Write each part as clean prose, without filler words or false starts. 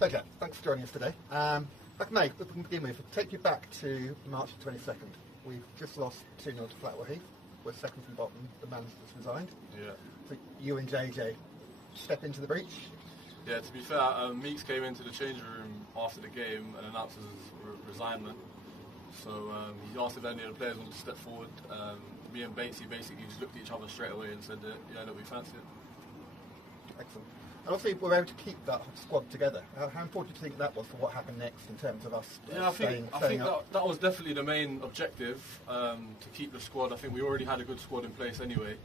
So Jack, thanks for joining us today. Like May, we can begin with, we'll take you back to March 22nd. We've just lost 2-0 to Flatwell Heath. We're second from bottom, the manager's resigned. Yeah. So you and JJ step into the breach. Yeah, to be fair, Meeks came into the changing room after the game and announced his resignment. So he asked if any of the players wanted to step forward. Me and Batesy basically just looked at each other straight away and said that we fancy it. Excellent. And obviously we're able to keep that squad together. How important do you think that was for what happened next in terms of us staying up? That was definitely the main objective, to keep the squad. I think we already had a good squad in place anyway,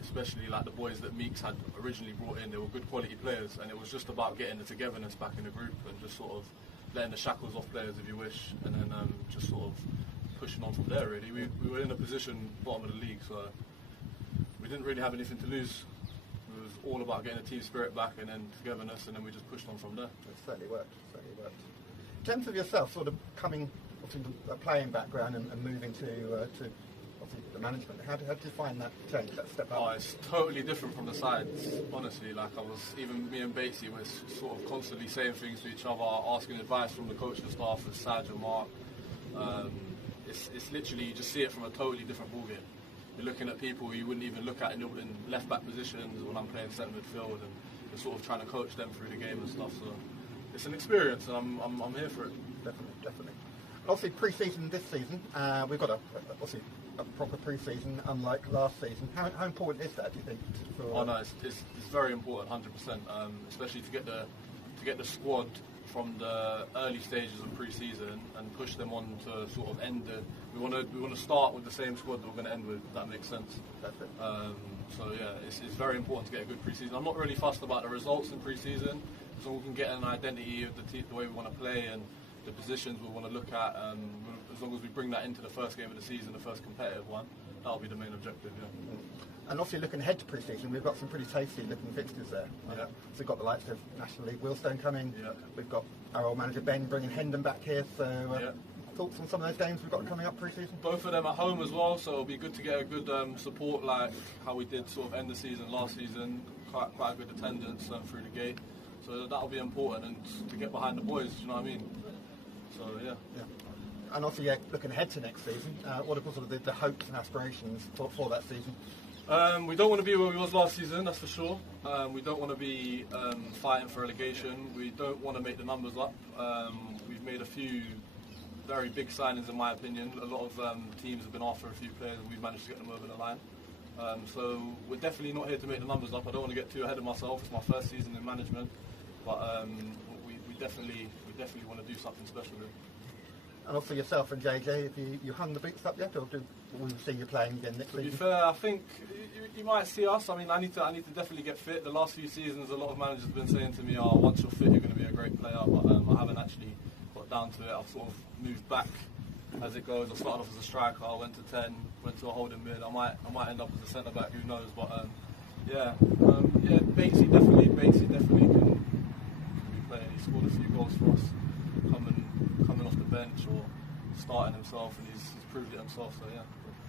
especially like the boys that Meeks had originally brought in. They were good quality players, and it was just about getting the togetherness back in the group and just sort of letting the shackles off players, if you wish, and then just sort of pushing on from there, really. We were in a position bottom of the league, so we didn't really have anything to lose. It was all about getting the team spirit back and then togetherness, and then we just pushed on from there. It certainly worked. In terms of yourself, sort of coming from a playing background and moving to obviously the management, how did you find that change, that step up? Oh, it's totally different from the sides, honestly. Like even me and Batesy were sort of constantly saying things to each other, asking advice from the coaching staff, as Saj and Mark. It's literally, you just see it from a totally different ballgame. You're looking at people you wouldn't even look at in left-back positions when I'm playing centre midfield, and you're sort of trying to coach them through the game and stuff. So it's an experience, and I'm here for it. Definitely. And obviously, pre-season this season, we've got obviously a proper pre-season, unlike last season. How important is that, do you think? Oh no, it's very important, 100%. Especially to get the squad from the early stages of pre-season and push them on to sort of end the. We want to start with the same squad that we're going to end with. If that makes sense. That's it. So yeah, it's very important to get a good pre-season. I'm not really fussed about the results in pre-season, as long as we can get an identity of the way we want to play and the positions we want to look at. As long as we bring that into the first game of the season, the first competitive one, that'll be the main objective. Yeah. And obviously looking ahead to pre-season, we've got some pretty tasty looking fixtures there. Yeah. So we've got the likes of National League Wheelstone coming. Yeah. We've got our old manager Ben bringing Hendon back here. So thoughts on some of those games we've got coming up pre-season? Both of them at home as well, so it'll be good to get a good support like how we did sort of end the season last season. Quite a good attendance through the gate. So that'll be important, and to get behind the boys, you know what I mean? So yeah. And obviously, looking ahead to next season, what are sort of the hopes and aspirations for that season? We don't want to be where we was last season, that's for sure. We don't want to be fighting for relegation. We don't want to make the numbers up. We've made a few very big signings, in my opinion. A lot of teams have been after a few players, and we've managed to get them over the line. So we're definitely not here to make the numbers up. I don't want to get too ahead of myself. It's my first season in management, but we definitely want to do something special here. And also yourself and JJ, have you hung the boots up yet, or will we see you playing again next season? To be fair, I think you might see us. I mean, I need to definitely get fit. The last few seasons, a lot of managers have been saying to me, once you're fit, you're going to be a great player, but I haven't actually got down to it. I've sort of moved back as it goes. I started off as a striker, I went to 10, went to a holding mid. I might end up as a centre back, who knows? But Batesy definitely can be playing. He scored a few goals for us, coming off the bench or starting himself, and he's proved it himself. So yeah.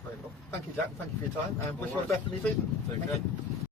Very well. Thank you, Jack. Thank you for your time, and wish you all the best in the season. Take care.